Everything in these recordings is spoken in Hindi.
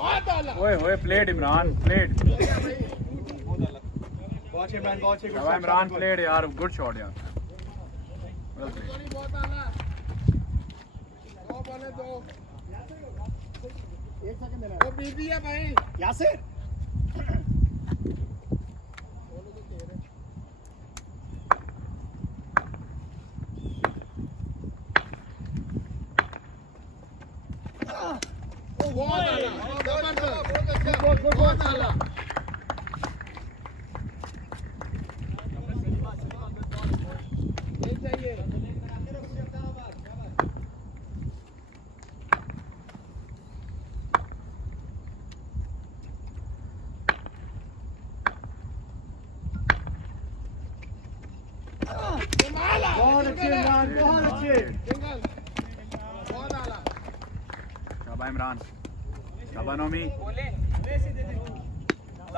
ओए होए played Imran played Imran played यार गुड शॉट यार वो बीबी है भाई यासिर बहुत अच्छे शाबाश इमरान शाबाश नोमी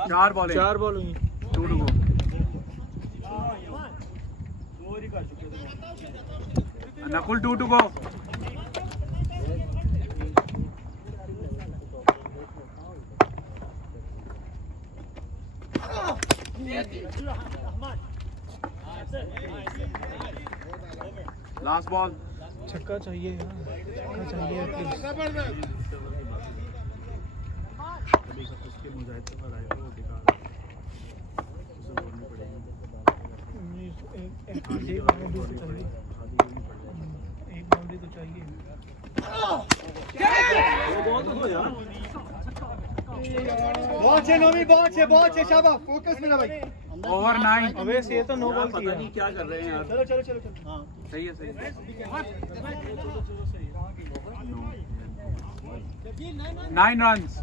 चार बॉल हुई 2 to go Nakul 2 to go last ball छक्का चाहिए छक्का चाहिए एक बाउंड्री तो चाहिए बहुत अच्छे शाबाश फोकस में ना भाई ओवर 9 अवेश ये तो नो बॉल पता नहीं क्या कर रहे हैं यार चलो हाँ सही है 9 runs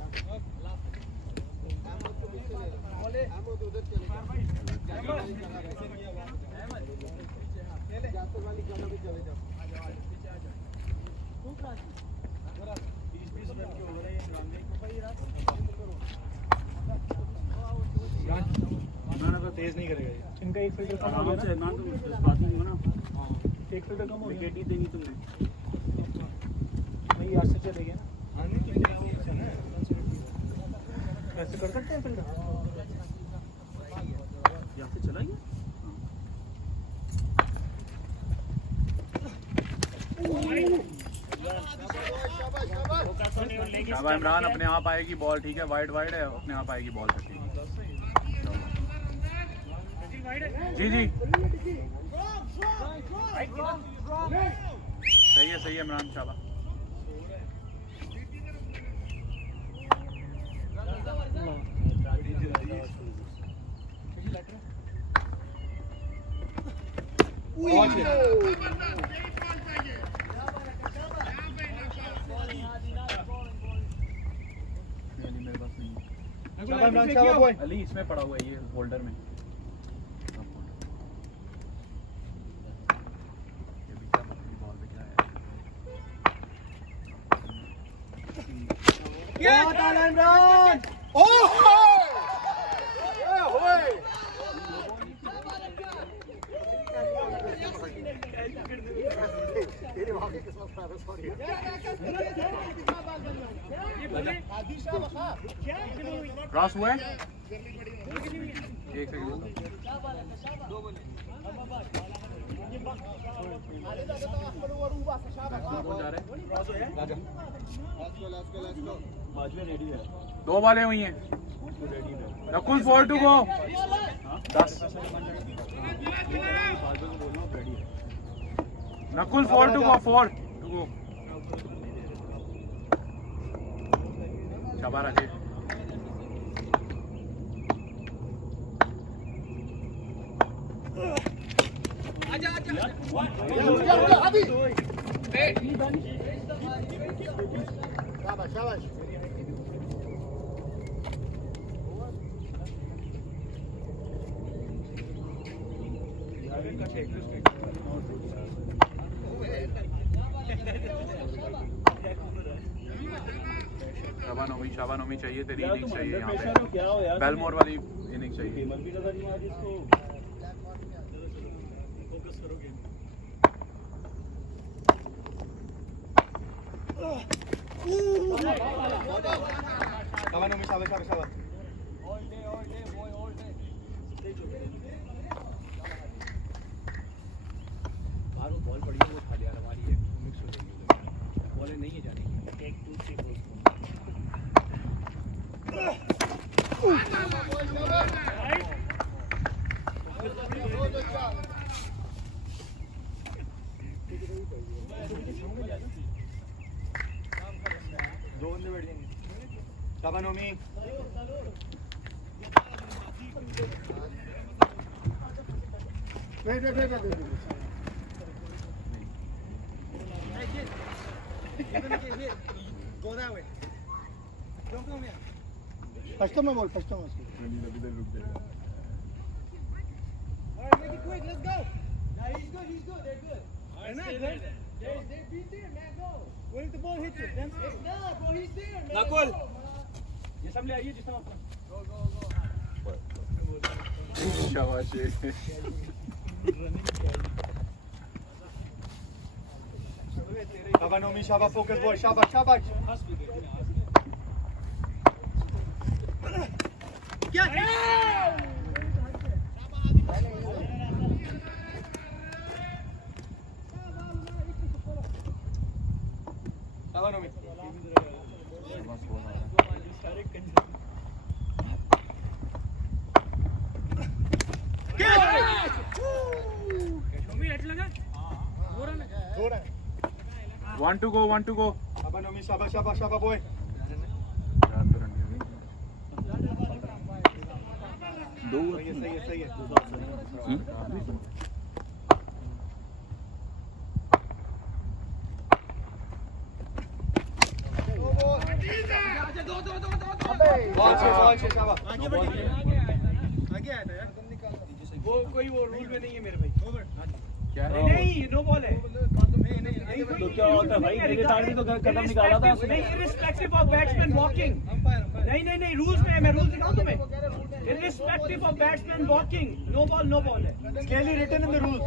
तो तेज नहीं करेगा इनका एक फील्डर कम हो आराम गया से ना तो बात नहीं हो ना ना एक फील्डर कम हो गया विकेट ही देनी तुमने भाई यहाँ से चले गए ना ऐसे कर सकते हैं फील्डर यहाँ से चला गया शाबाश इमरान अपने आप आएगी बॉल ठीक है वाइड है अपने आप आएगी बॉल जी जी सही है इमरान शाबाश अली इसमें पड़ा हुआ है ये होल्डर में इमरान ओहो क्रॉस हुआ है एक सेकंड दो बॉलें हुई हैं Nakul 4 to go 10 Nakul 4 to go शाबाश राजेश शाबाश शाबानोमी चाहिए तेरी इनिंग्स चाहिए यहाँ पे बेलमोर वाली इनिंग्स चाहिए शाबाश नोमी शाबाश शाबाश शाबाश बाहर वो बॉल पड़ी है वो खा लिया हमारी है मिक्स हो जाएगी बॉल नहीं है जाने 1 2 3 बॉल दो बंदे बैठ जाएंगे शाबाश नोमी फर्स्ट में बोल फर्स्ट में नकुल ये सब ले आइए जितना शाबाश शाबाश नोमी शाबाश फोकस बॉल शाबाश शाबाश शाबाश नोमी वन टू गो शाबाश नोमी शाबाश शाबाश शाबाश बॉय दो सही है बहुत अच्छे शाबाश वो कोई वो रूल में नहीं है मेरे भाई क्या है नहीं नो बॉल है तो क्या होता है भाई मेरे टाइम में तो कदम निकाला था उसने नहीं इररिस्पेक्टिव ऑफ बैट्समैन वॉकिंग नहीं रूल्स में है मैं रूल्स दिखाऊं तुम्हें irrespective of batsman walking no ball है clearly written in the rules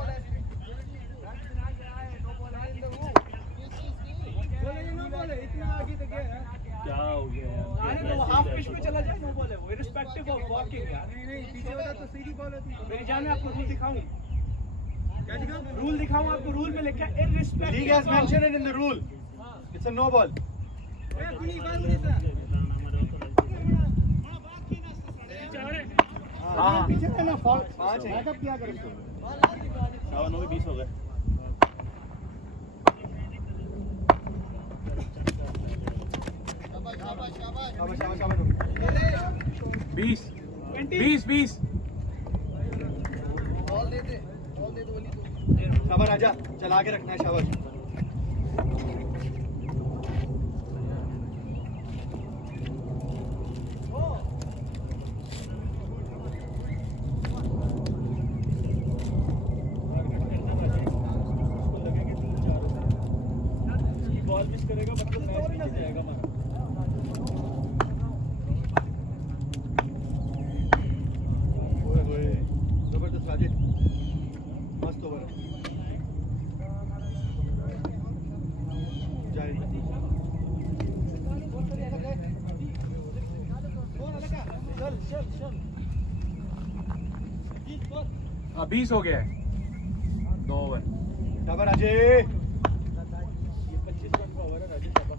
क्या हो गया यार अरे तो हाफ पिच में चला जाए नो बॉल है वो इररिस्पेक्टिव ऑफ वॉकिंग यार नहीं पीछे होता तो सीधी बॉल होती मेरे जान में आपको रूल दिखाऊं क्या दिखाऊं रूल दिखाऊं आपको रूल में लिखा है irrespective league has mentioned it in the rule it's a no ball हाँ पीछे है ना फॉल 5 है बैकअप किया कर उसको शाबाश नोमी 20 हो गए शाबाश शाबाश शाबाश 20 शाबाश राजा चला के रखना है शाबाश बॉल मिस करेगा मतलब मैच जीत जाएगा हमारा जबरदस्त राजेश मस्त ओवर हाँ 20 हो गया है 2 ओवर शाबाश राजे 25 रन का ओवर है राजेश साहब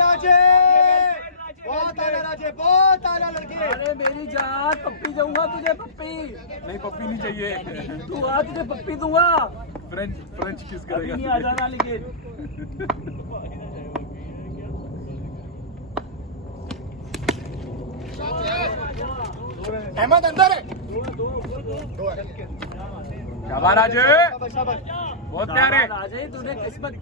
राजे बहुत आला राजे बहुत आला लड़के अरे मेरी जान पप्पी दूंगा तुझे पप्पी नहीं पप्पी नहीं चाहिए तू आ तुझे पप्पी दूंगा फ्रेंच किस अभी करेगा नहीं आ जाना लेकिन अहमद अंदर है शाबाश राजे शाबाश शाबाश बहुत प्यारे राजे तूने किस्मत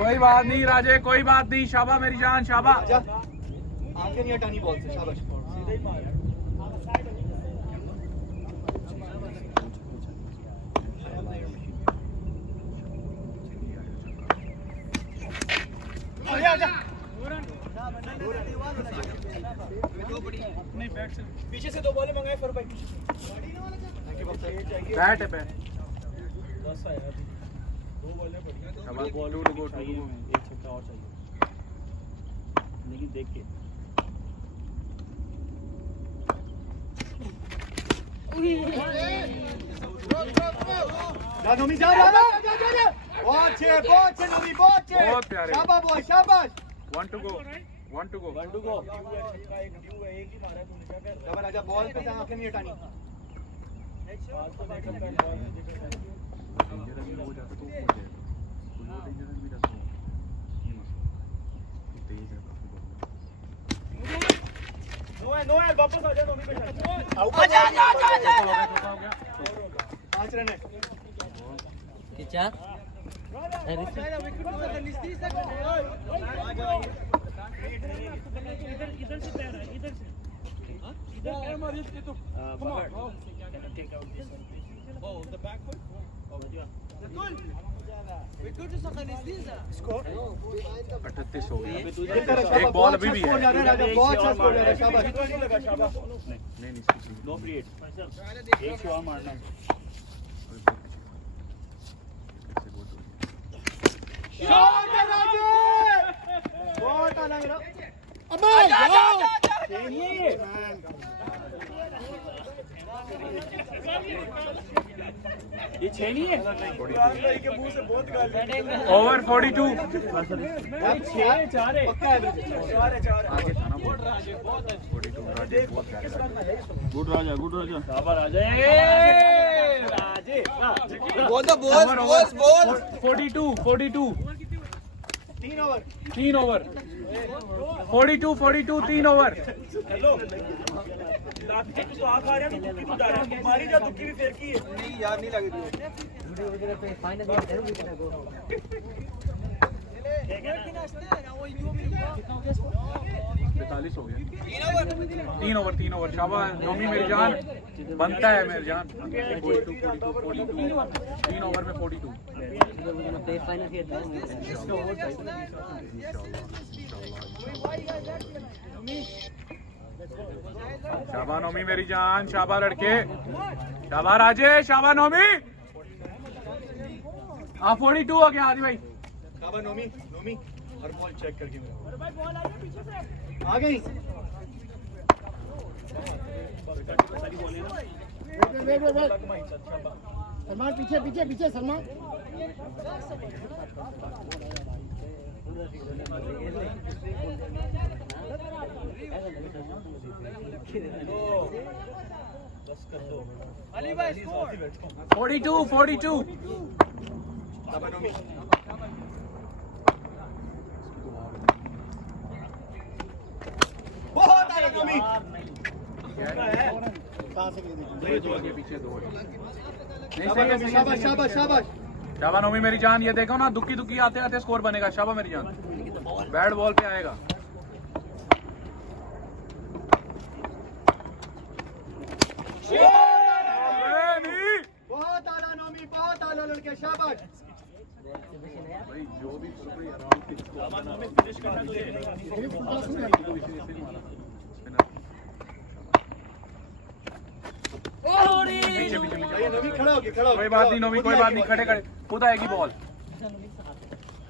कोई बात नहीं राजे कोई बात नहीं शाबा मेरी जान शाबा आंखें नहीं हटानी बॉल से, शाबाश। सीधा ही मार नहीं बैट से पीछे से 2 बॉलें मंगाए फर भाई। बैट है बैट 10 आया अभी 2 बॉलें पड़ी हैं। शाबाश बॉल टू गो चाहिए, एक छक्का और चाहिए, लेकिन देख के जा नोमी जा। बहुत अच्छे नोमी, बहुत अच्छे। बहुत प्यारे। शाबाश बॉय, शाबाश। 1 to go 1 to go एक ड्यू है, एक ही मारा है तूने, क्या कर जब राजा बॉल पे से आंखें नहीं हटानी। आज तो देखा मैं बॉल नहीं देखा। डेंजरस भी हो जाता तो हो जाए, कोई वो डेंजरस भी रहता है, ये मसला तेज है काफी बॉल। नो है वापस आ जा नोमी पे। आजा। हो गया 5 रन है। किचा स्कोर 38 हो गया। एक एक बॉल अभी भी है। राजा बहुत अच्छा स्कोर जा रहा है, शाबाश। नहीं नो फ्री हिट, एक से और मारना है। शॉट है राजा, बहुत अलग रहा। ये 6 नहीं है, के मुंह से बहुत गाल ओवर 42 4 है। पक्का एवरेज। आगे था ना बॉल 42 राजे बहुत प्यारे गुड राजा शाबाश राजा, राजे बोल दो, ball 42 3 over. 3 over 42 3 over. Hello लाके तो आप आ रहे हैं तो तुक्की तो डाल रहे हैं, मारी जा तुक्की भी फेर की है। नहीं यार नहीं लगी थी। पैंतालीस हो गया। 3 ओवर शाबाश नोमी मेरी जान, बनता है मेरी जान। 42 3 ओवर में 42। शाबाश नोमी मेरी जान, शाबाश लड़के, शाबाश राजेश, शाबाश नोमी। हाँ 42 हो गया आदि भाई। शाबाश नोमी और बॉल चेक करके आ गई। सलमान पीछे सलमान अली भाई स्कोर 42 शाबाश नोमी। बहुत आगे नोमी। पीछे 2 शाबाश शाबाश शाबाश। शाबाश नोमी मेरी जान, ये देखो ना दुक्की आते आते स्कोर बनेगा। शाबाश मेरी जान, बैट बॉल पे आएगा। बहुत आला नोमी, बहुत आला लड़के, शाबाश। भाई जो भी फिनिश करना तो पीछे नोमी खड़ा हो गया। कोई बात नहीं नोमी, कोई बात नहीं, खड़े खुद आएगी बॉल।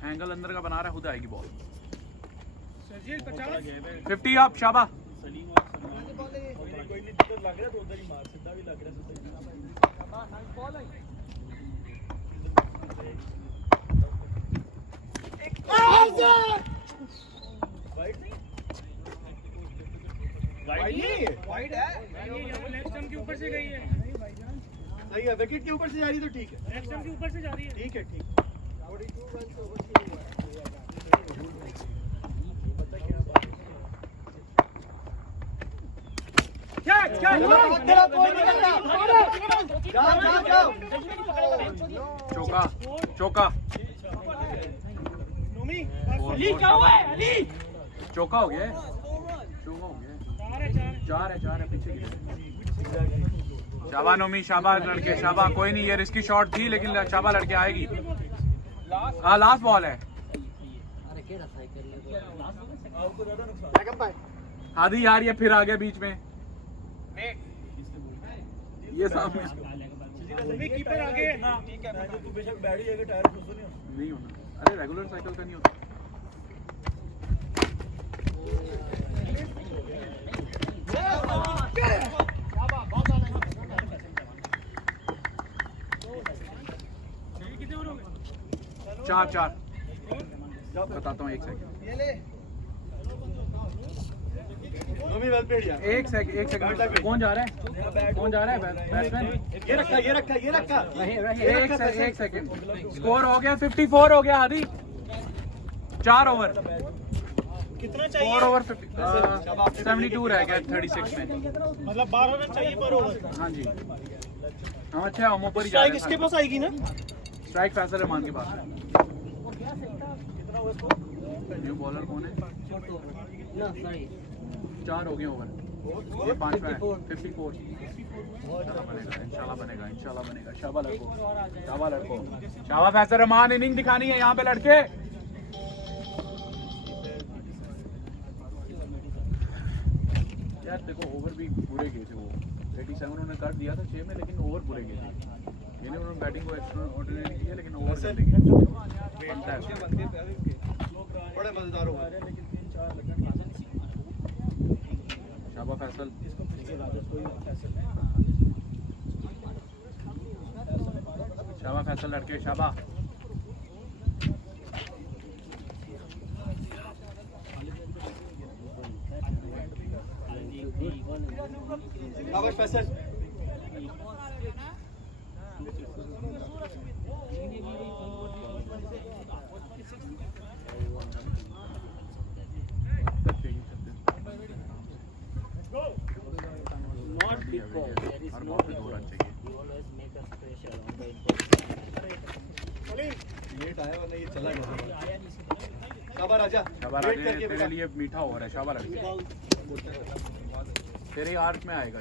एंगल अंदर का बना रहा है, खुद आएगी बॉल। 50 अप शाबाश। कोई नहीं तो लग रहा तो उधर ही मार, सीधा भी लग रहा वाइड है, लेफ्ट स्टंप के ऊपर से गई है। सही है, विकेट के ऊपर से जा रही तो ठीक है। लेफ्ट स्टंप के ऊपर से जा रही है। ठीक है ठीक। तेरा कोई नहीं करता। जाओ। चौका अली क्या हुआ है अली? चौका हो गया है। चार है पीछे गिरे। शाबा नोमी, शाबा लड़के, शाबा। कोई नहीं, ये रिस्की शॉट थी लेकिन शाबा लड़के आएगी। हाँ लास्ट बॉल है। हादी यार ये फिर आ गया बीच में, ये सामने कीपर आगे नहीं होना। अरे रेगुलर साइकिल का नहीं होता। चार बताता हूँ, एक सेकंड। एक सेकंड। कौन जा रहा है बैट्समैन? ये रखा एक सेकंड। स्कोर हो गया 54 हो गया हादी। 4 ओवर कितना 4 ओवर 72 रह गया 36 में। मतलब 12 रन चाहिए पर ओवर। हाँ जी, हम अच्छे हम ऊपर ही जा रहे हैं। किसके पास आएगी ना? स्ट्राइक फैसल रहमान के पास है। न्यू बॉलर कौन है? 4 हो गए ओवर, ये 5वां है। 54। इंशाल्लाह बनेगा। शाबा फैसल रहमान। इनिंग दिखानी है यहाँ पे लड़के। यार देखो ओवर भी पूरे गए थे वो। 87 उन्होंने कर दिया था 6 में, लेकिन ओवर पूरे गए थे। मैंने उन्होंने बैटिंग को एक्स्ट्रा ऑर्डिनरी किया लेकिन ओवर जल्दी गए। बड़े मजेदार हो। शाबा फैसल, लड़के। शाबा शाबाश फैसल। लेट आया वरना ये चला गया। शाबा राजा तेरे लिए मीठा हो रहा है। शाबा लड़के, तेरे आर्ट में आएगा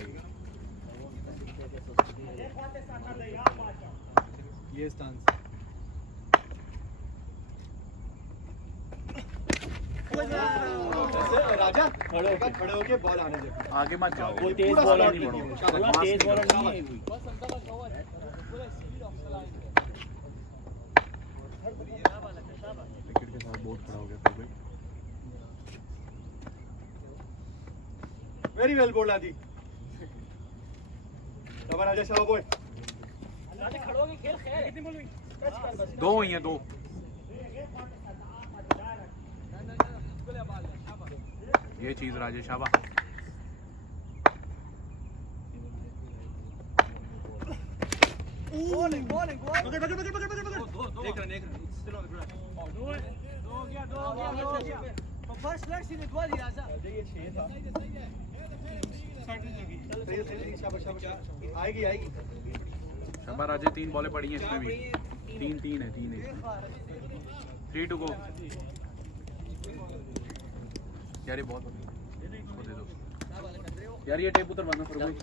ये स्टांस। राजा खड़े होके बॉल आने दे। आगे मत जाओ, वो तेज बॉलर नहीं है, तेज बॉलर नहीं है। विकेट के साथ बोर्ड खड़ा हो गया फिर भाई। वेरी वेल बोला दी। शाबा राजा, शाबा बॉय। दो हुई हैं, 2। ये चीज राजेश। शाबा आएगी। शाबा राजे 3 बॉलें पड़ी हैं इसमें भी। 3 है 3 टू गो। यार ये बहुत इसको दे दो यार। ये टेप उतरवाना फिर कोई।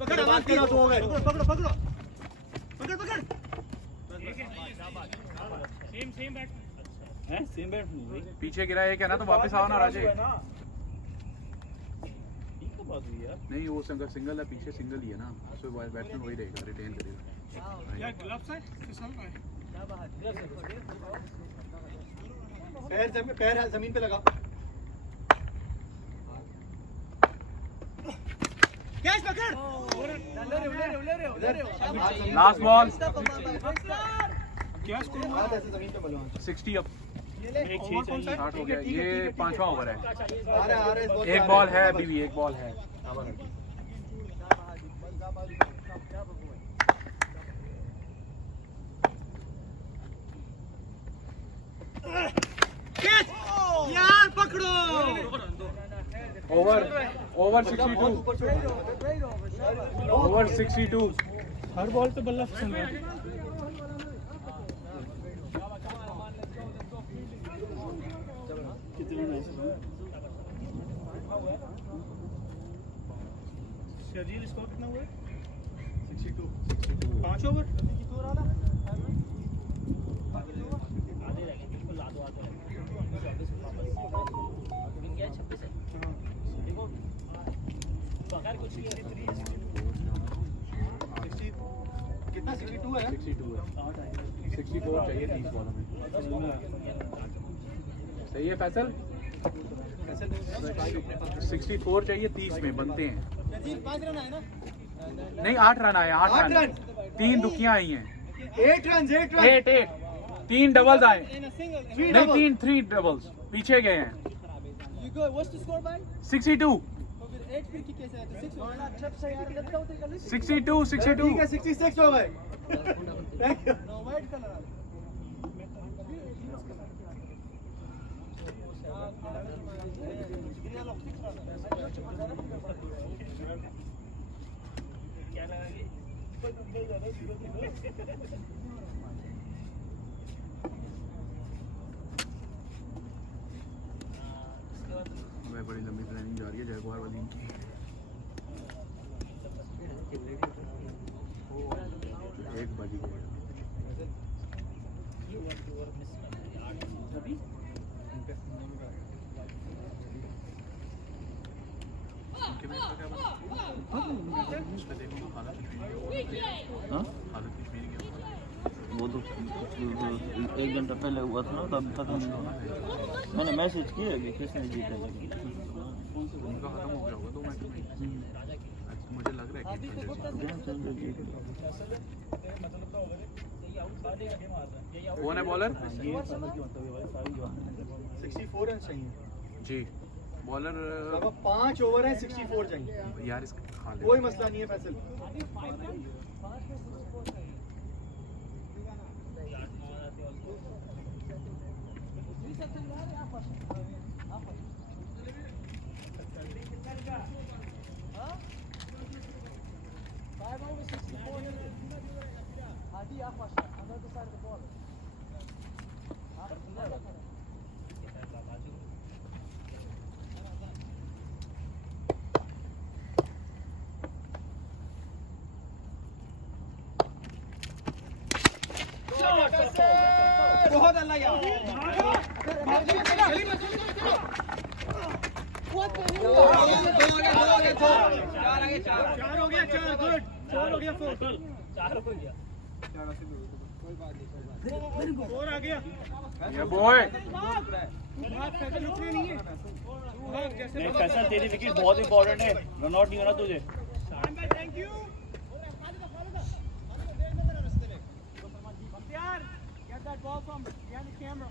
पकड़ आवाज करो। 2 ओवर। पकड़ो। सेम बैट भाई। पीछे गिरा है क्या ना, तो वापस आओ ना राजे। नहीं वो सिंगल है, पीछे सिंगल ही है ना, सो बैट्समैन वही रहेगा, रिटेन करेगा। क्या ग्लव्स है? फिसल रहा है। पैर है जमीन पे लगा। कैच पकड़। Last ball. क्या स्कोर? ऐसे जमीन पे मलवा। 60 अब। एक 60 हो गया। ये 5वां ओवर है। आ रहा है एक बॉल है अभी भी, एक बॉल है। यार पकड़ो। ओवर 62। ओवर 62। हर बॉल पे बल्ला फिसल रहा है। शर्जील स्कोर कितना हुआ है? 62 5 ओवर। कितना 62 है 62 है 64 चाहिए 30 बॉलों में। सही है फैसल? 64 चाहिए 30 में बनते हैं। 5 रन आए ना? नहीं 8 रन आए 8 रन 3 दुखियां आई हैं 8 रन 8 3 डबल्स आए In a single. नहीं 3 डबल्स पीछे गए हैं You go. What's the score, by? 62 फिर 8 फिर की कैसे है? तो 6 होना अच्छा से यार लगता होता है कल। 62 ठीक 62 है 66 हो गए thank you No white color. बड़ी लंबी प्लानिंग जा रही है जयकुमार वाली की एक बजी वो तो 1 घंटा पहले हुआ था ना, तब तक मैंने मैसेज किया कि किसने जीता लगी। उनका खत्म हो गया होगा 2 मैच में। मुझे लग रहा है कि कौन है बॉलर? 64 रन चाहिए जी बॉलर 5 ओवर है 64 चाहिए यार इसका खा ले कोई मसला नहीं है फैसल बहुत अल्लाह यार। चार हो गया 4 गुड 4 हो गया 4 4 हो गया 4 आ गया ये बॉय कैसा तेरी विकेट बहुत इंपॉर्टेंट है, रन आउट नहीं होना तुझे। Thank you get that ball from behind the camera.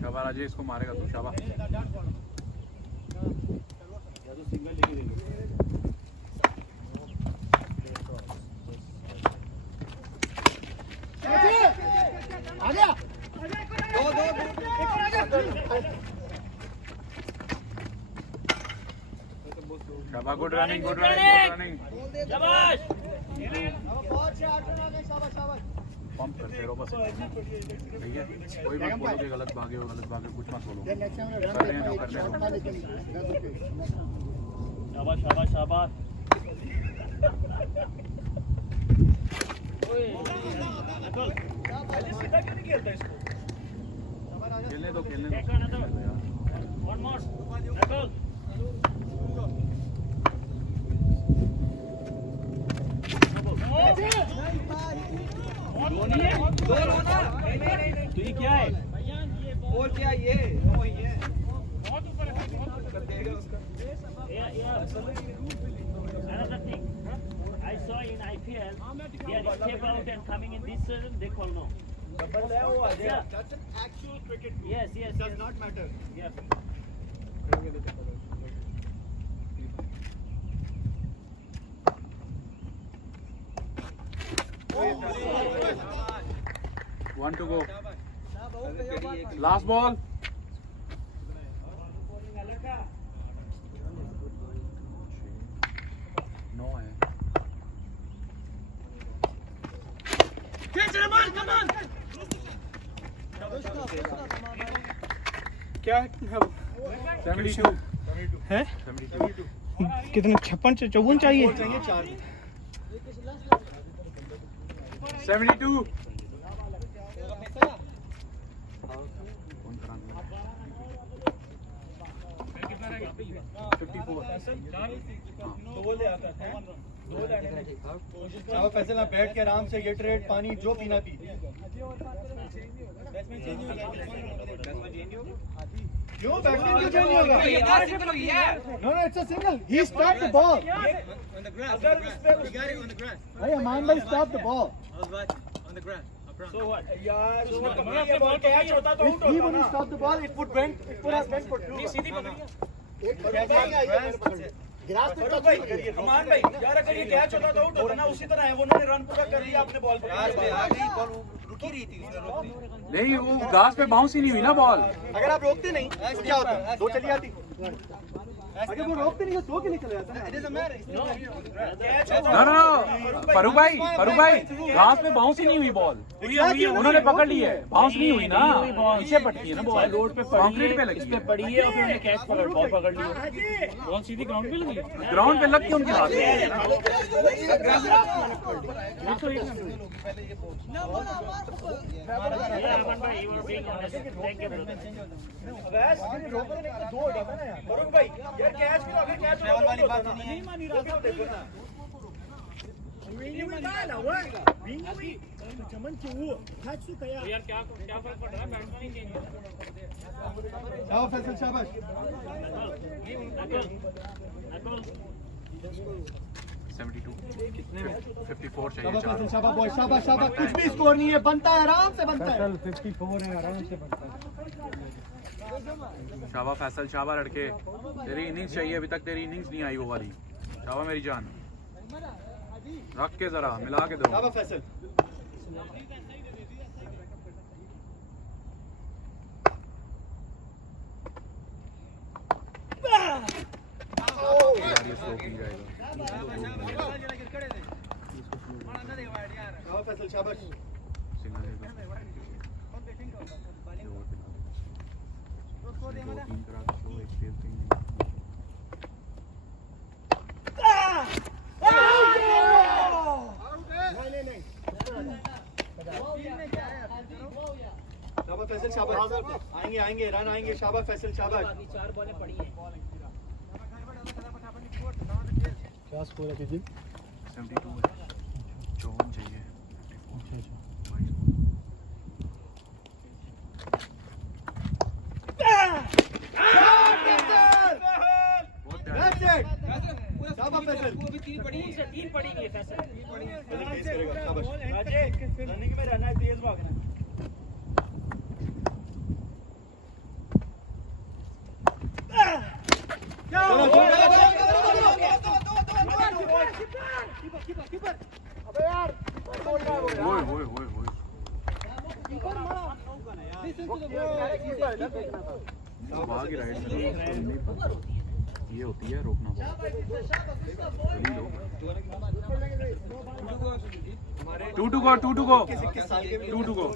शाबाश राजेश इसको मारेगा तू शाबाश या तो सिंगल लेके देंगे। आ गया। शाबाश गुड रनिंग शाबाश। बहुत से 8 रन आ गए। शाबाश शाबाश। पंप करते रहो बस भैया कोई मत बोलो कि गलत भागे हो कुछ मत बोलो कर रहे हैं जो कर रहे हो शाबाश शाबाश शाबाश। खेलने दो One more. Tackle. तो ये क्या है? बोल क्या ये Another thing, I saw in IPL, they are step out and coming in this season, they call no. Yeah. That's an actual cricket rule. Yes, yes, Does yes. not matter. Yes. 1 to go. Last ball. No है. क्या है 72. है 72. कितने 56 54 चाहिए 72. शाबाश फैसल, आप बैठ के आराम से गेट रेट पानी जो पीना पी. क्यों बैटिंग क्यों चेंज होगा? No, it's a single. He stopped the ball. भाई अमान भाई stop the ball. So what? यार So what? ये बॉल कैच होता तो If he wouldn't stop the ball, it would have went for two. सीधी पकड़िए फरूक भाई अमान भाई यार अगर ये कैच होता तो आउट होता ना, उसी तरह है वो उन्होंने रन पूरा कर दिया, आपने बॉल आ गई बॉल रुकी रही थी. नहीं वो घास पे बाउंस ही नहीं हुई ना बॉल. अगर आप रोकते नहीं तो क्या होता? दो चली आती. अगर वो रोकते नहीं तो दो के लिए चले जाता ना. ना फरूक भाई घास पे बाउंस ही नहीं हुई बॉल. उन्होंने पकड़ ली है, बाउंस नहीं हुई ना, पीछे पटकी है ना बॉल, रोड पे कंक्रीट पे लगी है. पड़ी है और फिर उन्होंने कैच बॉल पकड़ ली. बॉल सीधी ग्राउंड पे लगी. ग्राउंड पे लग के उनके हाथ में. अमन भाई you were being honest. Thank you brother. Farooq भाई यार कैच क्यों अगर कैच वाली बात नहीं मानी रहा देखो ना. यार क्या फर्क पड़ रहा है बैट्समैन चेंज हो रहा शाबाश फैसल, शाबाश. है. 72. 54 चाहिए. शाबाश फैसल, शाबाश बॉय, शाबाश शाबाश. कुछ भी स्कोर नहीं है, बनता है आराम से बनता है. 54 है, आराम से बनता है. शाबा फैसल, शाबा लड़के, तेरी इनिंग्स चाहिए, अभी तक तेरी इनिंग्स नहीं आई वो वाली. शाबा मेरी जान, रख के जरा मिला के दो. शाबाश फैसल. यार ये स्लो पी जाएगा. शाबाश फैसल, शाबाश. सिंगल दे दो. 2-3 करा दो, एक फेल कहीं. शाबाश फैसल, शाबाश. आएंगे रन आएंगे. शाबाश फैसल, शाबाश. 4 बॉलें पड़ी हैं. क्या स्कोर है दीदी? 72 है. 54 चाहिए. That's it. शाबाश फैसल. 3 पड़ी है फैसल. तेज करेगा. शाबाश. रनिंग में रहना है, तेज भागना है. भाग ही राइट में ये होती है रोकना बहुत. 2 to go. 2 to go. 2 to go.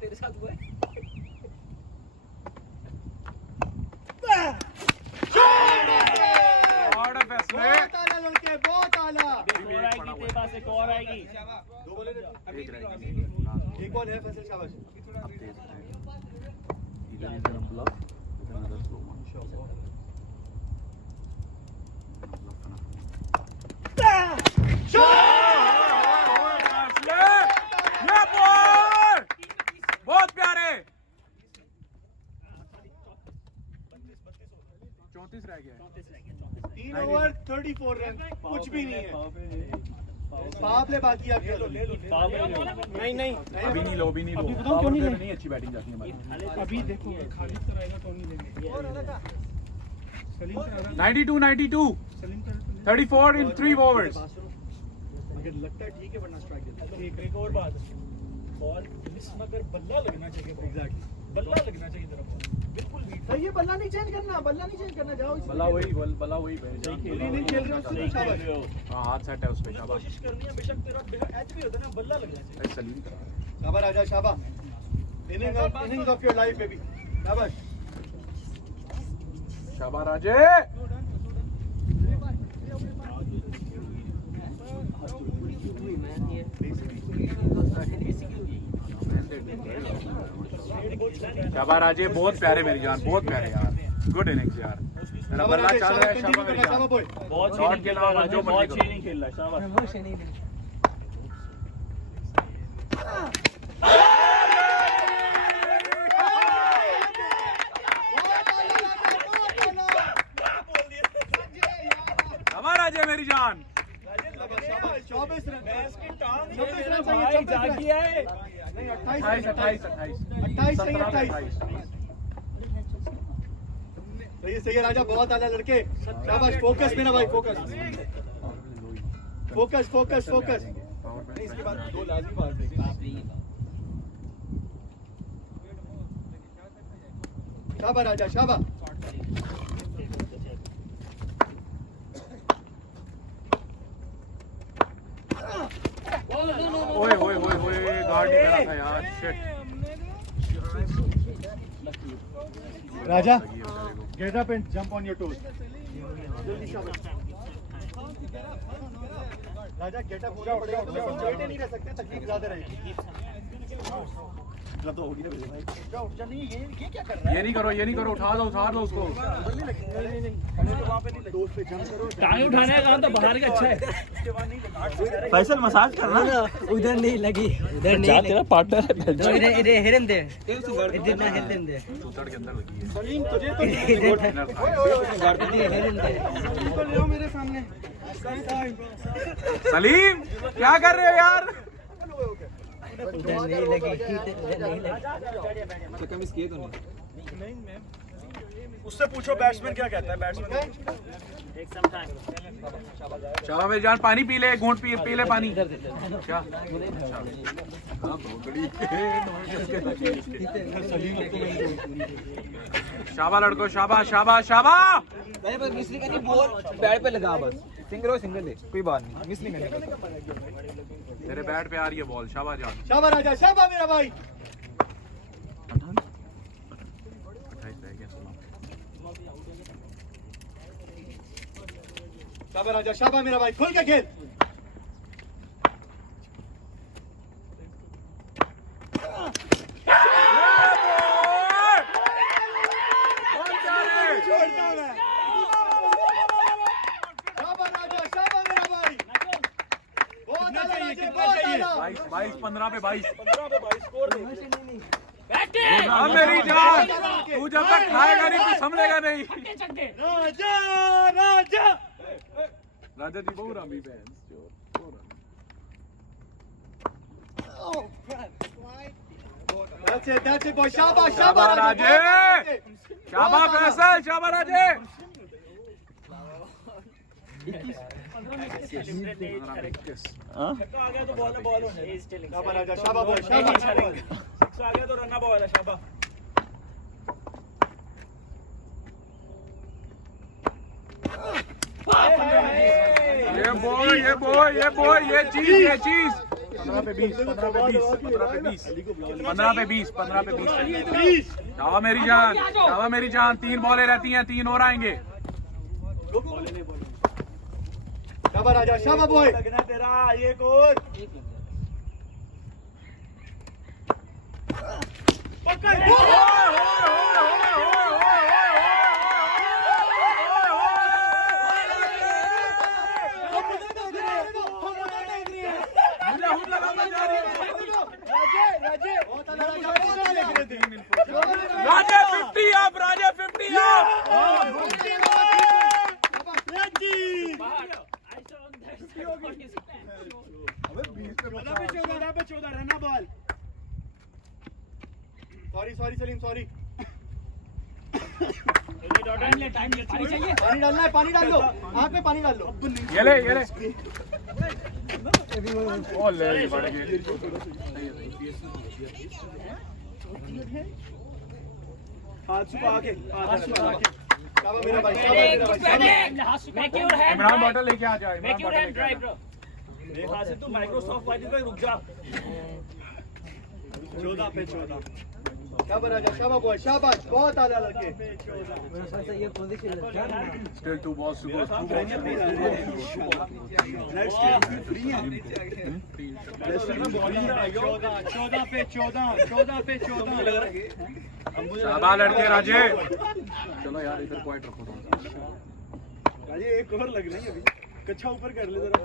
तेरे साथ हुआ है. बहुत आला लड़के, बहुत आला. और आएगी तेरे पास एक और आएगी. दो बॉल है. एक बॉल है फैसल, शाबाश. Either he's gonna bluff with another slow one. बहुत प्यारे. 34 रह गया. 3 ओवर 34 रन, कुछ भी नहीं है. पावले बाकी आप खेलो. नहीं अभी नहीं लो. अभी बताऊं क्यों नहीं नहीं अच्छी बैटिंग जाती है हमारी. अभी देखो खालिद कराएगा तो नहीं लेंगे. 92, 92. 34 in 3 overs. अगर लगता है ठीक है वरना स्ट्राइक देता है। एक और बात, बॉल मिस ना कर, बल्ला लगना चाहिए। एग्जैक्टली बल्ला लगना चाहिए तेरा बॉल, बिल्कुल भी सही है। बल्ला नहीं चेंज करना, बल्ला नहीं चेंज करना, जाओ इस बल्ला वही नहीं खेल रहे हो उसमें शाबाश। हाँ हाथ सेट है उस पे शाबाश। कोशिश करनी है। बेशक तेरा एच भी होता है ना, बल्ला लगना चाहिए। सलीम शाबाश राजा, शाबाश। Innings of your life baby, शाबाश। शाबाश राजे। शाबाश राजे, बहुत प्यारे मेरी जान, बहुत प्यारे यार। गुड इनिंग्स यार, मेरा बल्ला चल रहा है। शाबाश मेरी जान, बहुत शॉट के अलावा जो बहुत मर्जी नहीं खेल रहा, शाबाश। शाबाश राजे मेरी जान। 24 रन, भैंस की टांग 26 रन भाई, चाहिए, जागी है। नहीं 28 28 28 28 चाहिए, 28। सही है राजा, बहुत आला लड़के, शाबाश। फोकस मेरा भाई, फोकस फोकस फोकस फोकस। नहीं इसके बाद 2 लाजमी बात है। शाबाश राजा, शाबाश। ओए ओए ओए ओए, गार्ड नहीं करा था यार, shit. Raja get up and jump on your toes. Raja get up होना पड़ेगा, वेट नहीं रह सकते, तकलीफ ज्यादा रहेगी। तो होगी ना भाई, नहीं ये क्या कर रहा है? ये नहीं करो, उठा दो उसको। दोस्त पे जंप करो। टांग उठाने का काम तो बाहर का अच्छा है। फैसल मसाज करना। उधर नहीं लगी, उधर नहीं लगी। तेरा पार्टनर है। इधर हिरन दे, इधर ना हिरन दे, चूतड़ के अंदर लगी है। सलीम तुझे तो इधर इनर था। हिरन दे। तो ले आओ मेरे सामने। सलीम क्या कर रहे हो यार? उधर नहीं लगी, उधर नहीं लगी। उससे पूछो बैट्समैन क्या कहता है। बैट्समैन शाबाश मेरी जान, पानी पी ले, घूंट पी ले पानी। क्या शाबाश लड़को, शाबाश शाबाश शाबाश। मिस नहीं करनी, बॉल बैट पे लगा, बस सिंगल हो सिंगल दे, कोई बात नहीं, मिस नहीं करनी। तेरे बैट पे आ रही है बॉल, शाबाश जान। शाबाश राजा, शाबाश मेरा भाई। 28 रह गया, 16। शाबाश राजा, शाबाश मेरा भाई, खुल के खेल। छोड़ता मैं। शाबाश राजा, शाबाश मेरा भाई, बहुत आला राजा, बहुत आला। 22 15 पे 22। 15 पे 22 स्कोर दे। हाँ मेरी जान, तू जब तक खाएगा नहीं तू समझेगा नहीं। राजा राजा राजा जी बहु रामी बहन That's it boy, शाबाश शाबाश राजे, शाबाश फैसल, शाबाश राजे। 21। छक्का आ गया तो बॉल हो जाए। शाबाश राजा, शाबाश boy, शाबाश। छक्का आ गया तो रन्ना बॉल है, शाबाश। ये चीज 15 पे 20 शाबाश मेरी जान, शाबाश मेरी जान। 3 बॉलें रहती हैं, 3 और आएंगे। शाबाश राजा, शाबाश boy। लगना तेरा एक और। पकड़। राजा 50 आप, राजा 50 आप। Ranna ball. Sorry Salim, sorry. पानी डालना है, पानी डाल लो, आँख में पानी डाल लो। ये ले ओ ले बढ़ गए। हाथ छुपा के, हाथ छुपा के। शाबाश मेरा भाई, शाबाश मेरा भाई, शाबाश। Make your hand Imran dry. Bottle लेके आ जा। Make your hand dry, bro. मेरे ख्याल से तू माइक्रोसॉफ्ट वाली पे रुक जा। 14 पे 14। शाबाश राजा, शाबाश बॉय, शाबाश, बहुत आला लड़के। Still 2 balls to go. 2 balls to go. Next game free है। 14 पे 14, 14 पे 14। शाबाश लड़के राजे। चलो यार इधर क्वाइट रखो थोड़ा। राजे एक और लग रही है अभी। कच्छा ऊपर कर ले जरा।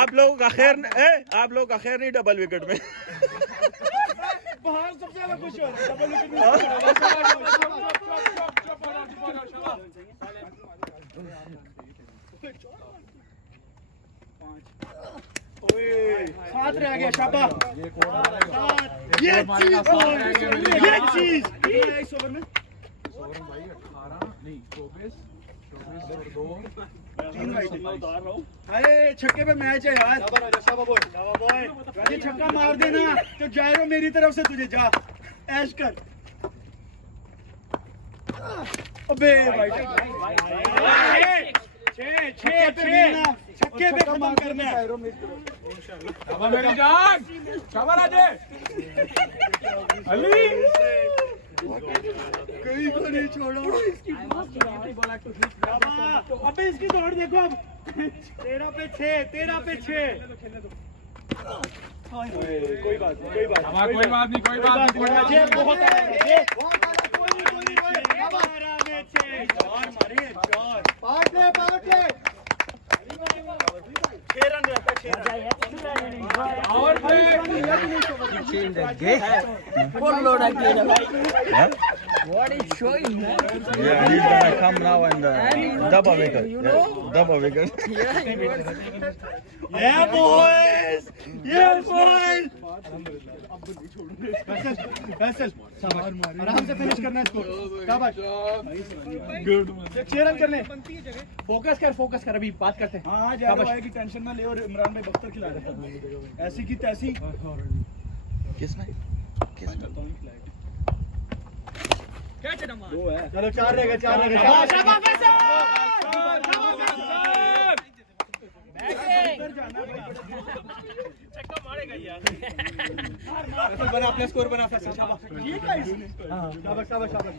आप लोग आखिर नहीं डबल विकेट में। बाहर सबसे ज्यादा खुश हो रहा है, डबल विकेट में। ओए, 7 रह गया, शाबाश। ये चीज, ये चीज। इस ओवर में 3 वाइड। अरे छक्के पे मैच है यार। शाबाश राजा, शाबाश बॉय, शाबाश बॉय। राजे छक्का मार देना तो जायरो मेरी तरफ से तुझे जा ऐश कर। अबे भाई, 6 छक्के पे खत्म करना है। शाबाश मेरी जान। शाबाश राजे। अली कहीं को नहीं छोड़ो। अबे इसकी दौड़ देखो अब। 13 पे 6, 13 पे 6। कोई बात नहीं, कोई बात हमारा कोई बात नहीं, कोई बात नहीं, कोई बात नहीं। बहुत पार्ट ले। 6 रन रहता है, 6 रन। और What is showing, man? Yeah, he's gonna come now and double wicket. Double wicket. Yeah, boys! Yeah, boys! Faisal, आराम से फिनिश करना है इसको। शाबाश। गुड। 6 रन करने। फोकस कर अभी बात करते हैं। हाँ, जायरो भाई की टेंशन ना ले और इमरान भाई बख्तर खिला रहा था। ऐसी की तैसी। किसने? दो है। चलो 4 रह गए, 4 रह गए। शाबाश फैसल! बना अपना स्कोर बना फैसल। शाबाश। शाबाश, शाबाश, शाबाश।